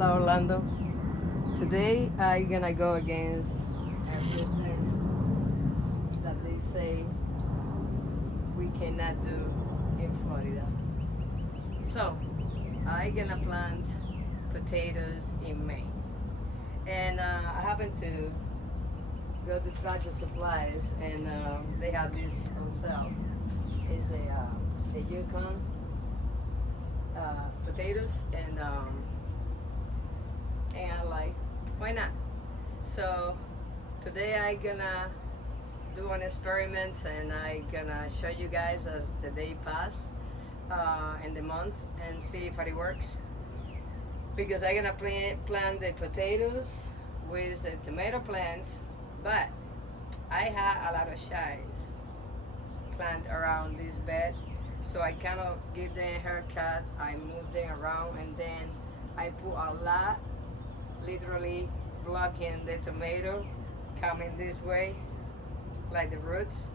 Hola Orlando. Today I gonna go against everything that they say we cannot do in Florida. So I gonna plant potatoes in May, and I happen to go to Tractor Supplies, and they have this on sale. It's a Yukon potatoes, and I like, why not? So today I gonna do an experiment, and I gonna show you guys as the day pass in the month and see if it works. Because I gonna plant the potatoes with the tomato plants, but I have a lot of shies plant around this bed, so I cannot give them a haircut. I move them around, and then I put a lot, literally blocking the tomato coming this way, like the roots,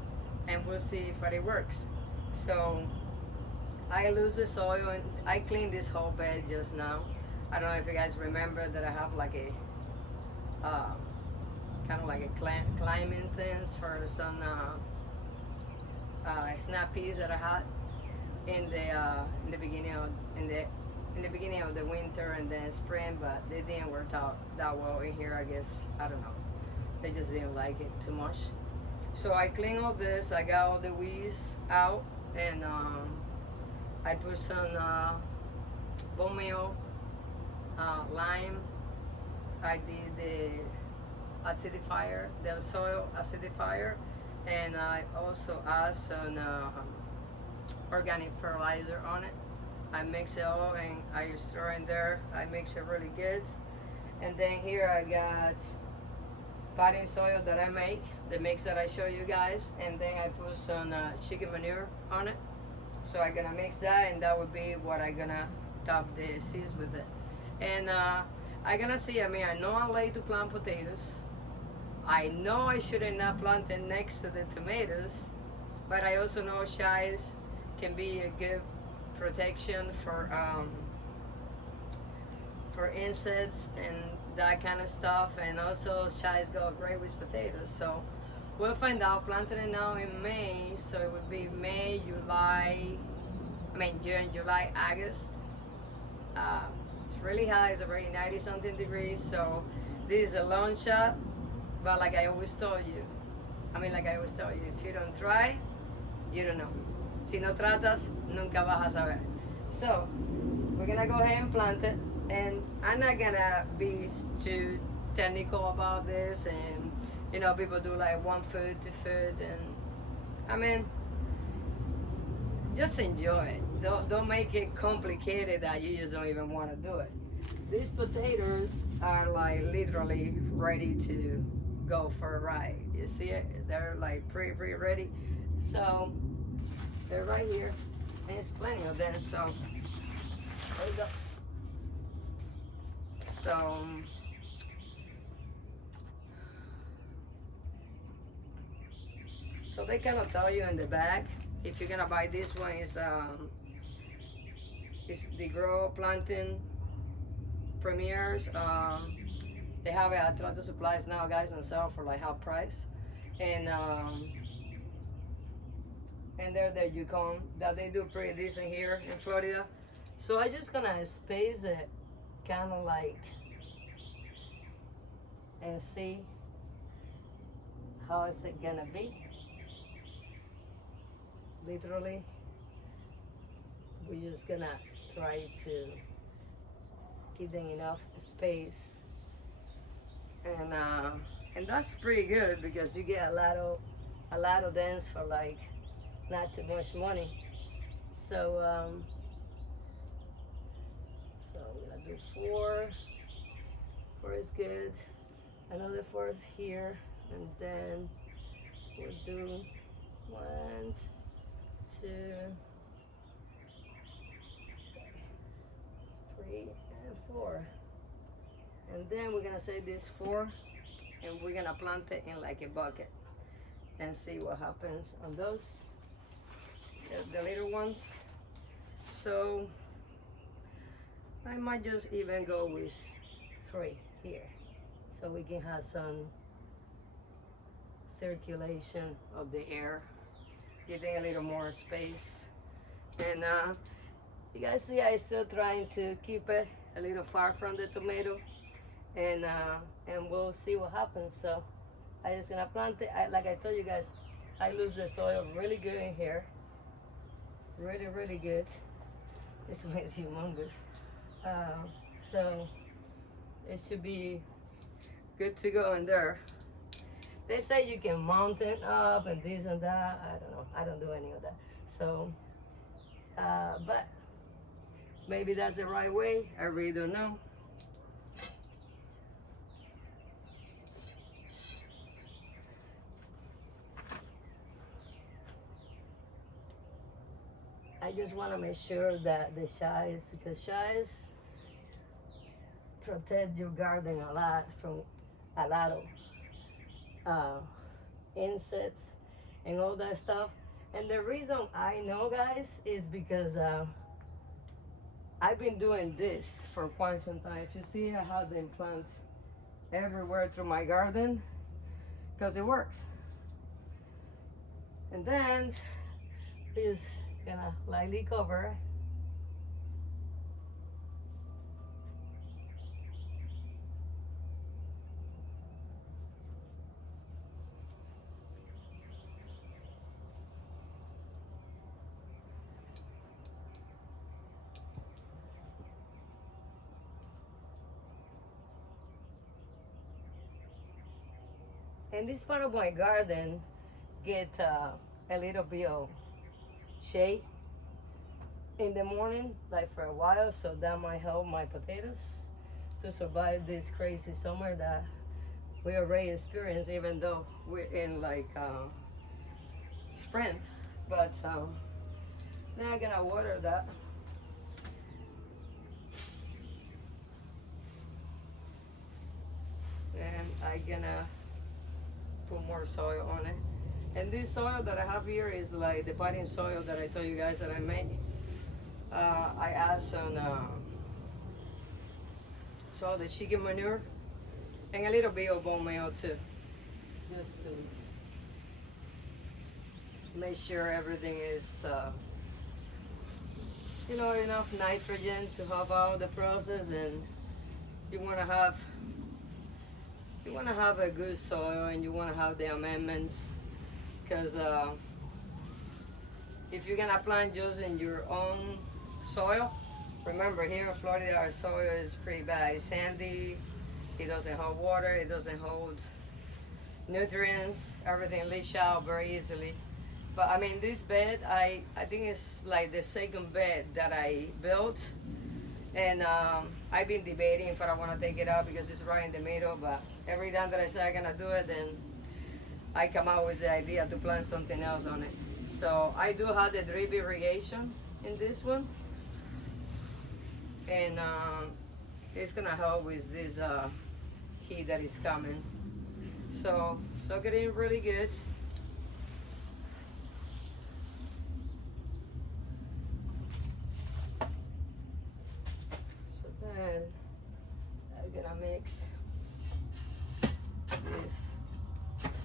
and we'll see if it works. So I lose the soil, and I cleaned this whole bed just now. I don't know if you guys remember that I have like a kind of like a climbing things for some snap peas that I had in the beginning of in the beginning of the winter and then spring, but they didn't work out that well in here. I guess, I don't know. They just didn't like it too much. So I clean all this. I got all the weeds out, and I put some bone meal, lime. I did the acidifier, the soil acidifier, and I also add some organic fertilizer on it. I mix it all and I just throw in there. I mix it really good. And then here I got potting soil that I make, the mix that I show you guys, and then I put some chicken manure on it. So I'm gonna mix that, and that would be what I'm gonna top the seeds with it. And I'm gonna see, I mean, I know I like to plant potatoes. I know I shouldn't not plant it next to the tomatoes, but I also know shies can be a good protection for insects and that kind of stuff, and also shies go great with potatoes. So we'll find out. Planting it now in May, so it would be May, July, I mean June, July, August. It's really hot. It's already 90 something degrees, so this is a long shot, but like I always told you, if you don't try, you don't know. Si no tratas, nunca vas a saber. So we're gonna go ahead and plant it, and I'm not gonna be too technical about this, and you know, people do like 1 foot, 2 foot, and I mean, just enjoy it. Don't make it complicated that you just don't even want to do it. These potatoes are like literally ready to go for a ride. You see it? They're like pretty ready. So they're right here, and it's plenty of them. So there you go. So they kind of tell you in the back, if you're gonna buy this one, it's the grow planting premieres. They have it at Tractor Supplies now, guys, on sale for like half price, and they're the Yukon that they do pretty decent here in Florida. So I just gonna space it kind of like and see how is it gonna be. Literally, we're just gonna try to give them enough space, and that's pretty good because you get a lot of dance for like not too much money. So so we're gonna do four is good, another four is here, and then we'll do 1, 2, 3, and 4, and then we're gonna say this 4, and we're gonna plant it in like a bucket and see what happens on those, the little ones. So I might just even go with 3 here, so we can have some circulation of the air, getting a little more space. And you guys see, I still trying to keep it a little far from the tomato, and we'll see what happens. So I just gonna plant it. Like I told you guys, I lose the soil really good in here, really good. This one is humongous. So it should be good to go in there. They say you can mount it up and this and that. I don't know. I don't do any of that. So, but maybe that's the right way. I really don't know. I just want to make sure that the shies, because shies protect your garden a lot from a lot of insects and all that stuff. And the reason I know, guys, is because I've been doing this for quite some time. If you see, I have them plants everywhere through my garden because it works. And then just gonna lightly cover. And this part of my garden get a little bit of shade in the morning, like for a while, so that might help my potatoes to survive this crazy summer that we already experienced, even though we're in like spring. But now I'm gonna water that. And I'm gonna put more soil on it. And this soil that I have here is like the potting soil that I told you guys that I made. I add some so the chicken manure and a little bit of bone meal too, just to make sure everything is you know, enough nitrogen to help out the process. And you want to have a good soil, and you want to have the amendments, because if you're gonna plant just in your own soil, remember here in Florida our soil is pretty bad. It's sandy, it doesn't hold water, it doesn't hold nutrients, everything leach out very easily. But I mean, this bed, I think it's like the second bed that I built, and I've been debating if I want to take it out because it's right in the middle. But every time that I say I'm gonna do it, then I come out with the idea to plant something else on it. So I do have the drip irrigation in this one, and it's gonna help with this heat that is coming. So soak it in really good. So then I'm gonna mix this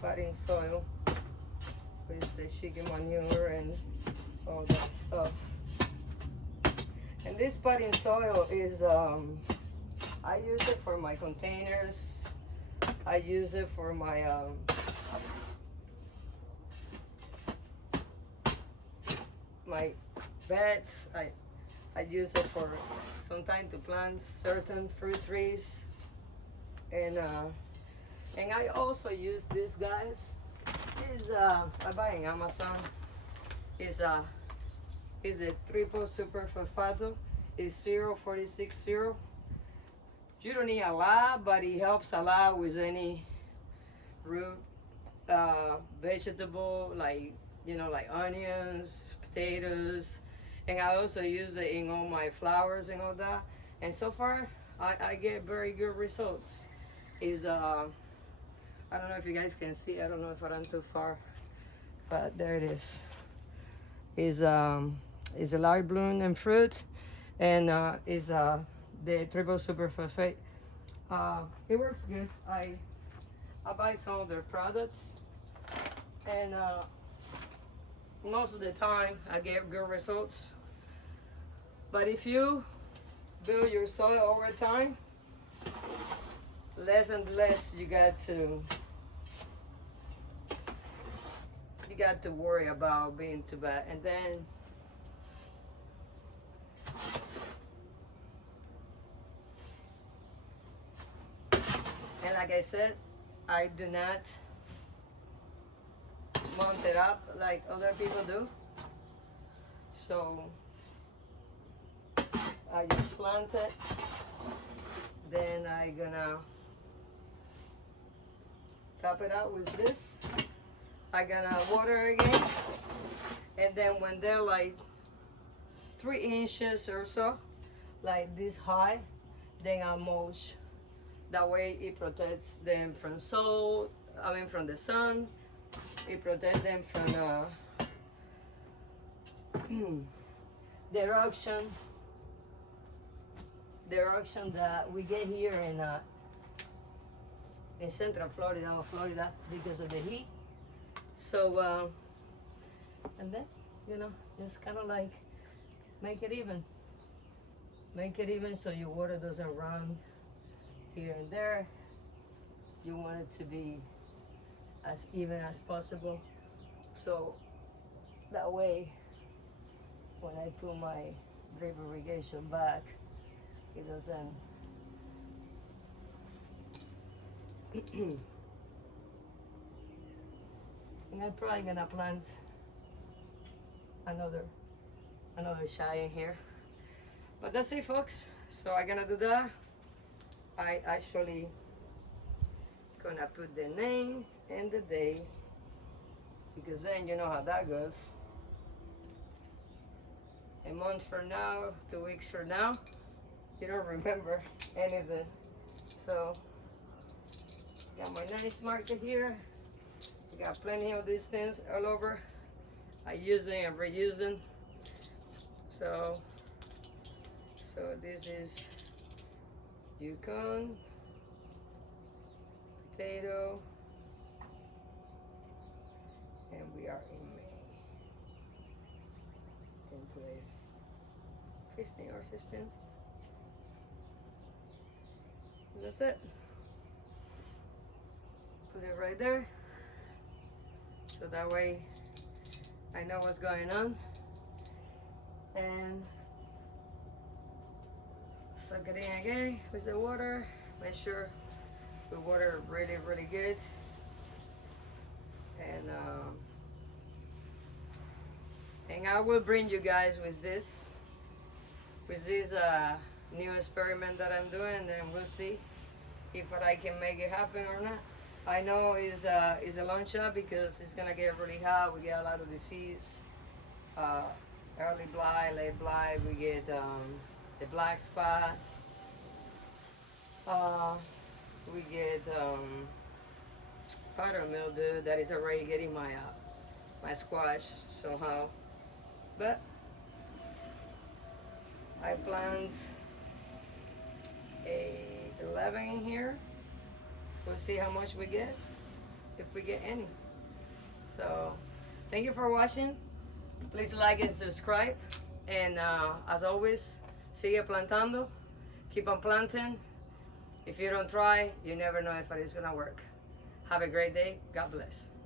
potting soil with the chicken manure and all that stuff. And this potting soil is I use it for my containers. I use it for my my beds. I use it for sometimes to plant certain fruit trees, and I also use this, guys. Is I buy in Amazon. Is a triple super fosfato. Is 0.460. You don't need a lot, but it helps a lot with any root vegetable, like, you know, like onions, potatoes. And I also use it in all my flowers and all that. And so far, I get very good results. Is I don't know if you guys can see. I don't know if I'm too far, but there it is. Is a large bloom and fruit, and is the triple superphosphate. It works good. I buy some of their products, and most of the time I get good results. But if you build your soil over time, less and less you got to worry about being too bad. And then and like I said, I do not mount it up like other people do. So I just plant it. Then I gonna top it out with this. I gonna water again. And then when they're like 3 inches or so, like this high, then I'll mulch. That way it protects them from from the sun. It protects them from the erosion that we get here in Central Florida, because of the heat. So, and then, just kind of like make it even. Make it even so your water doesn't run here and there. You want it to be as even as possible. So that way, when I put my drip irrigation back, it doesn't and I'm probably gonna plant another shy in here. But that's it, folks. So I'm gonna do that. I actually gonna put the name and the day, because then you know how that goes. A month from now, 2 weeks from now, you don't remember anything. So got my nice marker here. Got plenty of these things all over. I use them and reuse them. So this is Yukon potato, and we are in May. And today's 15 or 16. And that's it. Put it right there, so that way I know what's going on. And suck it in again with the water. Make sure we water really, really good. And I will bring you guys with this new experiment that I'm doing, and then we'll see if I can make it happen or not. I know it's a long shot because it's gonna get really hot. We get a lot of disease, early blight, late blight. We get the black spot. We get powder mildew that is already getting my squash somehow. But I plant a 11 in here. We'll see how much we get, if we get any. So thank you for watching. Please like and subscribe. And as always, sigue plantando. Keep on planting. If you don't try, you never know if it is gonna work. Have a great day. God bless.